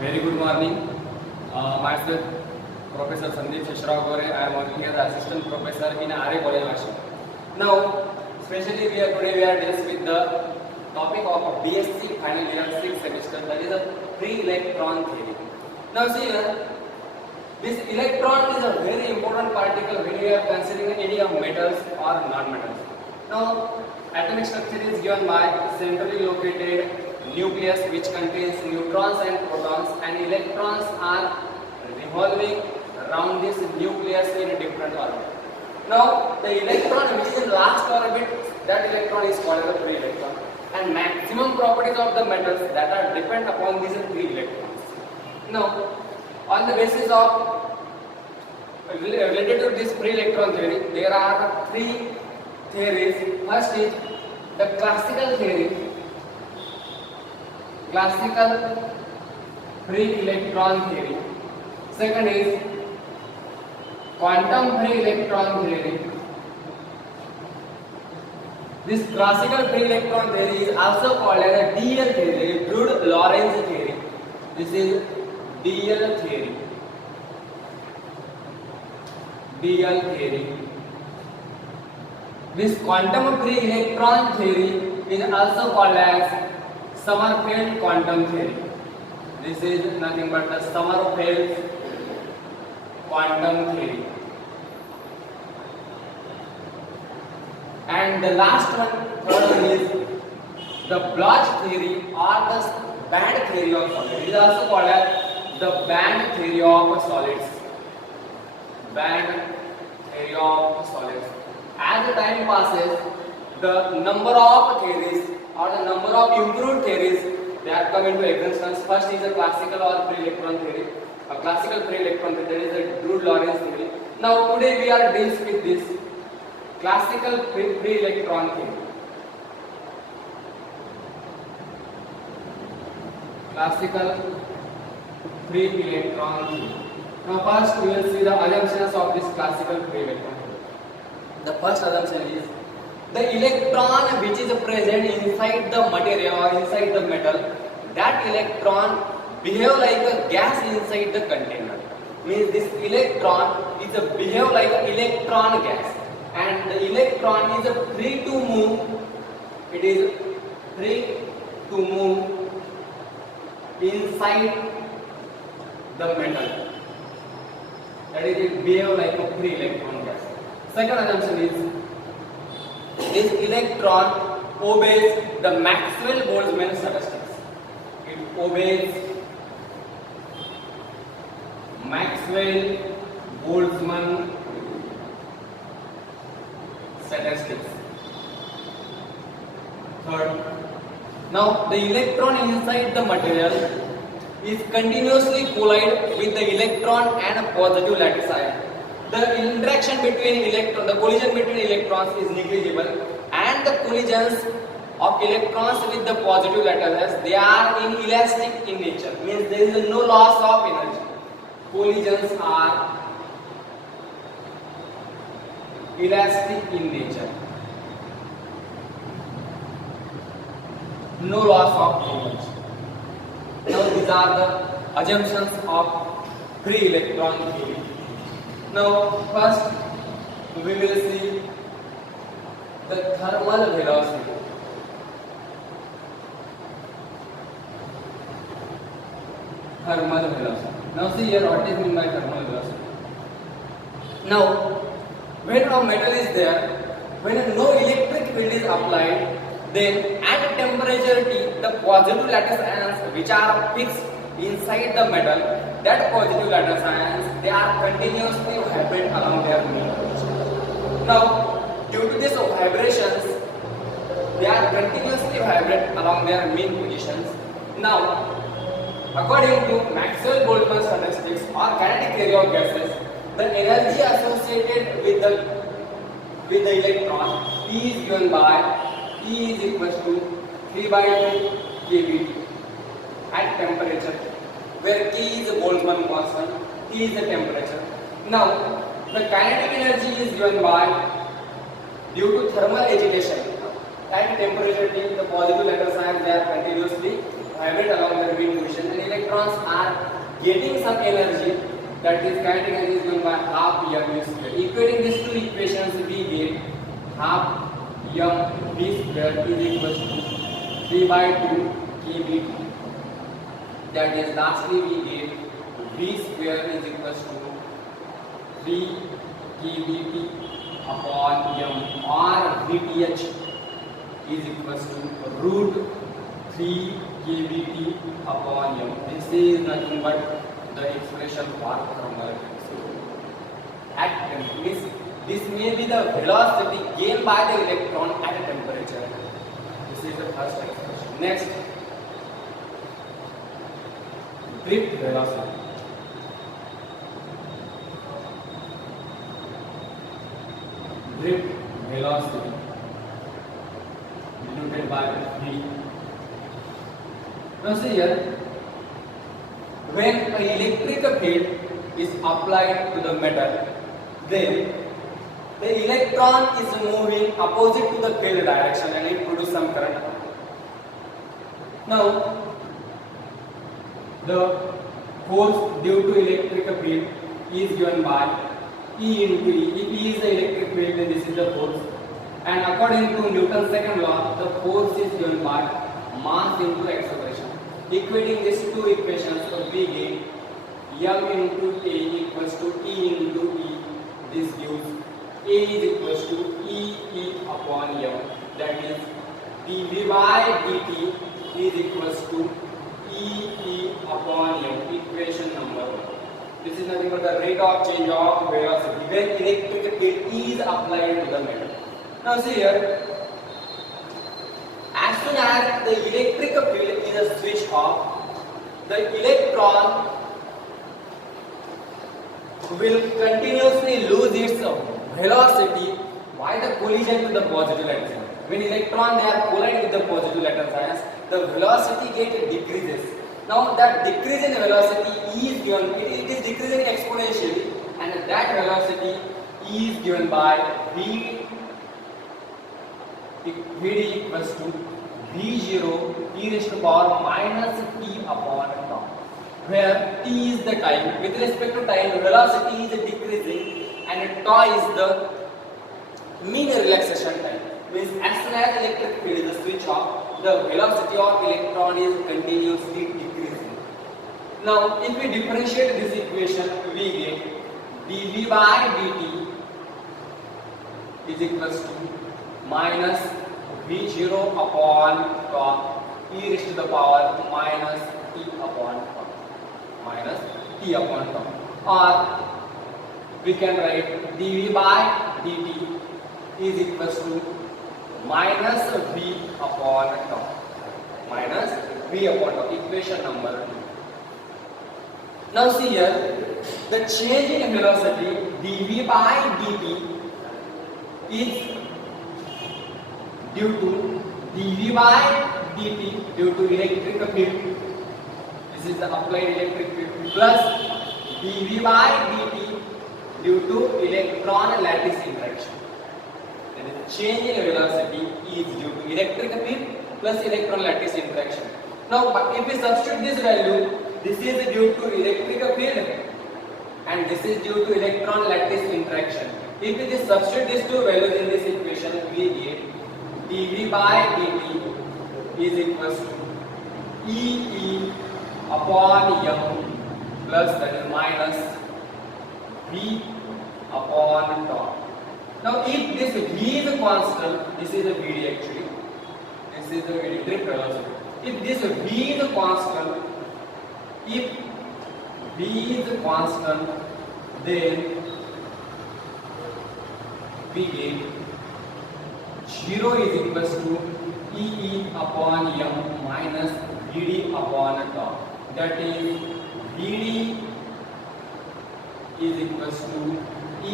Very good morning. Myself, Professor Sandeep Sheshrao Gore. I am working as assistant professor in RA College, Nashik. Now, especially today we are dealing with the topic of BSc final year 6th semester, that is a pre-electron theory. Now see here, this electron is a very important particle when we are considering any of metals or non-metals. Now, atomic structure is given by centrally located nucleus which contains neutrons and protons, and electrons are revolving around this nucleus in a different orbit. Now, the electron which is in last orbit, that electron is called as a free electron, and maximum properties of the metals that are depend upon these free electrons. Now, on the basis of related to this free electron theory, there are three theories. First is the classical theory, classical free electron theory. Second is quantum free electron theory. This classical free electron theory is also called as a DL theory, Drude-Lorentz theory. This is DL theory. DL theory. This quantum free electron theory is also called as Sommerfeld quantum theory. This is nothing but the Sommerfeld quantum theory. And the last one, third one, is the Bloch theory or the band theory of solids. It is also called as the band theory of solids. Band theory of solids. As the time passes, the number of theories or the number of improved theories they are come into existence. First is a classical or free electron theory. A classical free electron theory, that is a Drude-Lorentz theory. Now today we are dealing with this classical free electron theory. Classical free electron theory. Now first we will see the assumptions of this classical free electron theory. The first assumption is the electron which is present inside the material or inside the metal, that electron behave like a gas inside the container. Means this electron is a behave like an electron gas, and the electron is free to move. It is free to move inside the metal. That is, it behave like a free electron gas. Second assumption is this electron obeys the Maxwell-Boltzmann statistics. It obeys Maxwell-Boltzmann statistics. Third, now the electron inside the material is continuously collide with the electron and a positive lattice ion. The interaction between the collision between electrons is negligible, and the collisions of electrons with the positive lattices, they are inelastic in nature. Means there is no loss of energy. Collisions are elastic in nature. No loss of energy. Now these are the assumptions of free electron theory. Now first we will see the thermal velocity. Thermal velocity. Now see here what is meant by thermal velocity. Now when a metal is there, when no electric field is applied, then at temperature T, the positive lattice ions which are fixed inside the metal, that positive lattice ions, they are continuously vibrate along their mean position. Now, due to these vibrations, they are continuously vibrate along their mean positions. Now, according to Maxwell-Boltzmann statistics or kinetic theory of gases, the energy associated with the electron E is given by E is equals to 3 by 2 kBT at temperature, where K is a Boltzmann constant, T is the temperature. Now, the kinetic energy is given by due to thermal agitation. At temperature T, the positive lattice ions, they are continuously vibrate along their mean position, and electron electrons are getting some energy, that is kinetic energy is given by half mv square. Equating these two equations, we get half mv square is equals to 3 by 2 kBT. That is, lastly we get v square is equals to 3 kBT upon m, or Vth is equals to root 3 kBT upon m. This is nothing but the expression for thermal activity. This may be the velocity gained by the electron at a temperature. This is the first expression. Next, drift velocity. Drift velocity denoted by v. Now see here, when an electric field is applied to the metal, then the electron is moving opposite to the field direction and it produces some current. Now, the force due to electric field is given by E into E. If E is the electric field, then this is the force. And according to Newton's second law, the force is given by mass into acceleration. Equating these two equations, we get m into a equals to E into E. This gives a is equals to E upon m. That is, dv by dt is equals to E upon m. Equation number 1. This is nothing but the rate of change of velocity when electric field is applied to the metal. Now see here, as soon as the electric field is switched off, the electron will continuously lose its velocity by the collision with the positive electron. When electrons they are collide with the positive electrons, the velocity decreases. Now that decrease in velocity is given, it is decreasing exponentially, and that velocity is given by Vd equals to V0 e raised to power minus t upon tau, where t is the time. With respect to time, velocity is decreasing and tau is the mean relaxation time. Means as soon as electric field is switched off, the velocity of electron is continuously decreasing. Now, if we differentiate this equation, we get dv by dt is equals to minus v0 upon tau e raised to the power minus t upon tau, minus t upon tau. Or we can write dv by dt is equals to minus v upon tau, minus v upon tau. Equation number 2. Now see here, the change in velocity dv by dt is due to dv by dt due to electric field. This is the applied electric field, plus dv by dt due to electron lattice interaction. The change in velocity is due to electric field plus electron lattice interaction. Now, if we substitute this value, this is due to electric field and this is due to electron lattice interaction. If we just substitute these two values in this equation, we get dv by dt is equals to E upon m plus that is minus v upon tau. Now, if this v is a constant, this is a Vd actually. This is the Vd, drift velocity. If this v is a constant, if v is a constant, then we get 0 is equals to E upon m minus Vd upon tau. That is, Vd is equals to E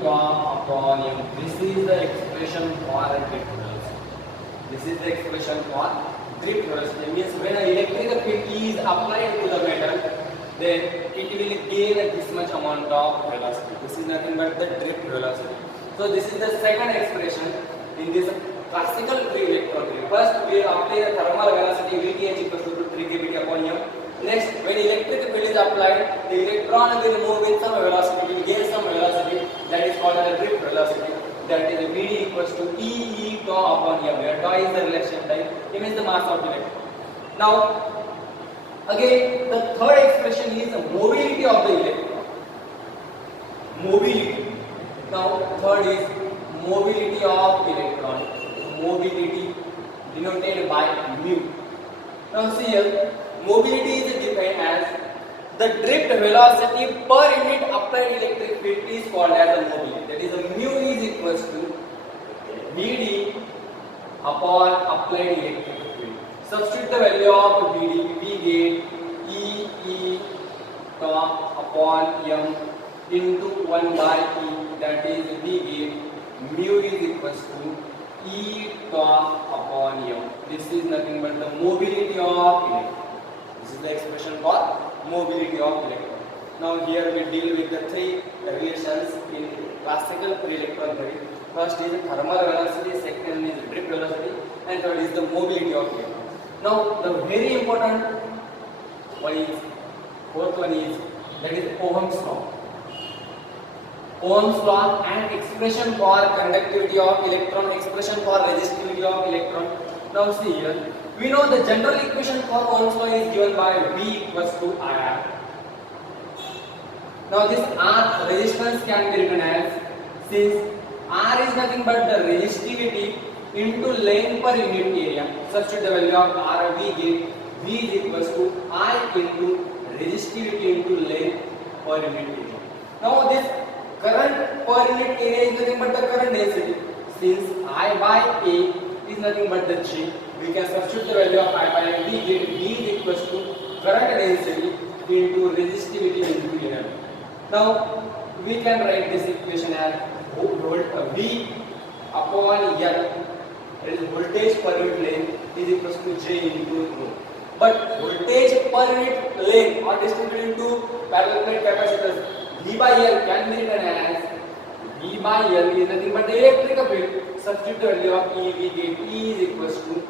tau upon m. This is the expression for drift velocity. This is the expression for drift velocity. Means when an electric field is applied to the metal, then it will gain this much amount of velocity. This is nothing but the drift velocity. So this is the second expression in this classical free electron field. First we obtain a thermal velocity Vth equals to 3 kBT upon m. Next is applied, the electron will move with some velocity, will gain some velocity, that is called as drift velocity. That is Vd equals to E tau upon m, where tau is the reaction time, m is the mass of the electron. Now, again, the third expression is the mobility of the electron. Mobility. Now, third is mobility of electron. Mobility denoted by mu. Now, see here, mobility is defined as the drift velocity per unit applied electric field is called as a mobility. That is, mu is equals to Vd upon applied electric field. Substitute the value of Vd, we get E tau upon m into 1 by E. That is, we get mu is equals to E tau upon m. This is nothing but the mobility of electron. This is the expression for mobility of electron. Now here we deal with the three relations in classical pre-electron theory. First is thermal velocity, second is drift velocity, and third is the mobility of electron. Now the very important one is, fourth one is, that is Ohm's law. Ohm's law and expression for conductivity of electron, expression for resistivity of electron. Now see here, we know the general equation for Ohm's law is given by V equals to IR. Now this R resistance can be written as, since R is nothing but the resistivity into length per unit area. Substitute the value of R, we get V is equals to I into resistivity into length per unit area. Now this current per unit area is nothing but the current density. Since I by A is nothing but the G, we can substitute the value of I by A, we get V is equals to current density into resistivity into energy. Now we can write this equation as V upon N, that is voltage per unit length, is equals to J into rho. But voltage per unit length or distributed into parallel plate capacitors, V by L can be written as V by L is nothing but the electric field. Substitute the value of E, we get E is equals to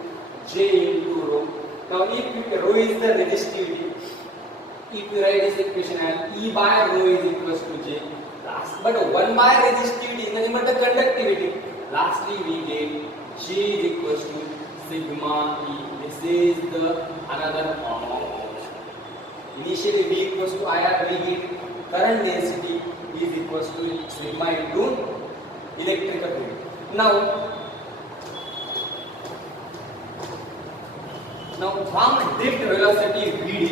J into rho. Now if rho is the resistivity, if we write this equation as E by rho is equals to J, but 1 by resistivity is nothing but the conductivity. Lastly we get J is equals to sigma E. This is the another form of Ohm's. Initially V equals to IR, we get current density is equals to sigma into electrical field. Now from drift velocity Vd,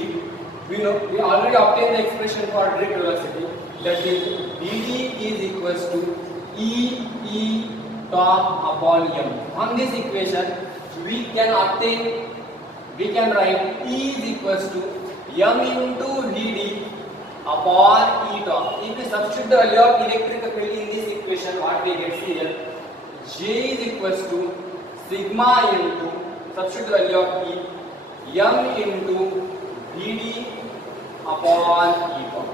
we already obtained the expression for drift velocity, that is Vd is equals to E tau upon m. From this equation we can write E is equals to m into Vd upon E tau. If we substitute the value of electric field in this equation, what we get here, J is equals to sigma into, substitute the value of E, m into Vd upon E tau.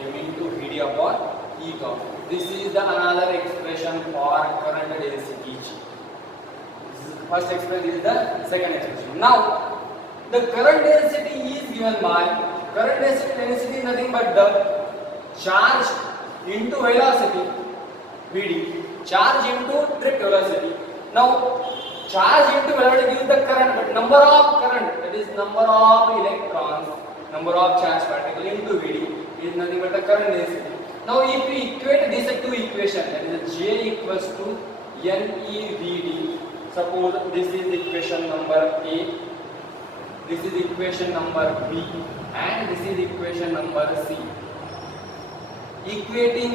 M into Vd upon E tau. This is the another expression for current density G. This is the first expression, this is the second expression. Now, the current density is given by, current density is nothing but the charge into velocity, Vd, charge into drift velocity. Now, charge into velocity gives the current, but number of current, that is number of electrons, number of charge particles into Vd is nothing but the current density. Now if we equate these two equations, that is J equals to NeVd, suppose this is equation number A, this is equation number B, and this is equation number C. Equating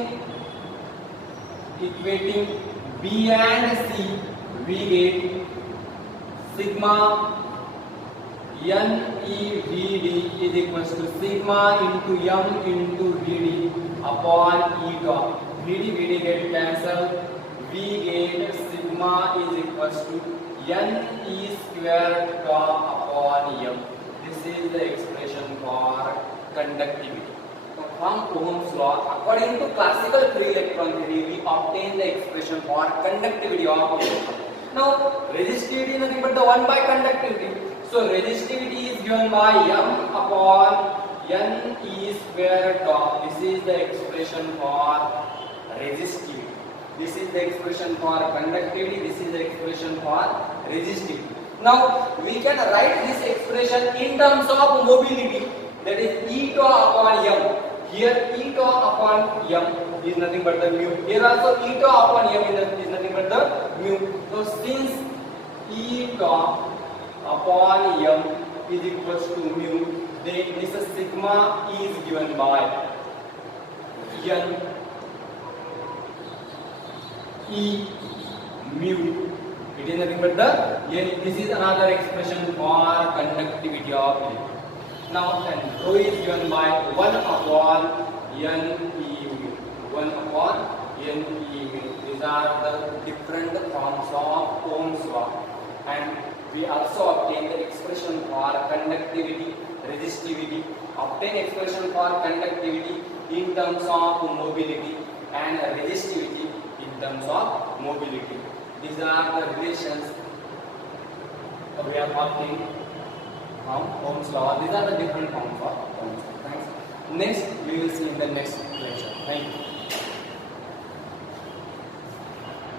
B and C, we get sigma NeVd is equals to sigma into m into Vd upon E tau. Vd get cancelled. We get sigma is equals to Ne square tau upon m. This is the expression for conductivity. So from Ohm's law, according to classical free electron theory, we obtain the expression for conductivity of electron. Now, resistivity is nothing but the 1 by conductivity. So resistivity is given by m upon N E square dot. This is the expression for resistivity. This is the expression for conductivity. This is the expression for resistivity. Now we can write this expression in terms of mobility. That is eta upon m. Here eta upon m is nothing but the mu. Here also eta upon m is nothing but the mu. So since eta upon m is equals to mu, then this sigma is given by n e mu. It is nothing but the n. This is another expression for conductivity of electron. Now then rho is given by 1 upon n e mu. 1 upon n e mu. These are the different forms of Ohm's law. And we also obtain the expression for conductivity, resistivity. Obtain expression for conductivity in terms of mobility and resistivity in terms of mobility. These are the relations we are talking from Ohm's law. These are the different forms of Ohm's law. Thanks. Next, we will see in the next lecture. Thank you.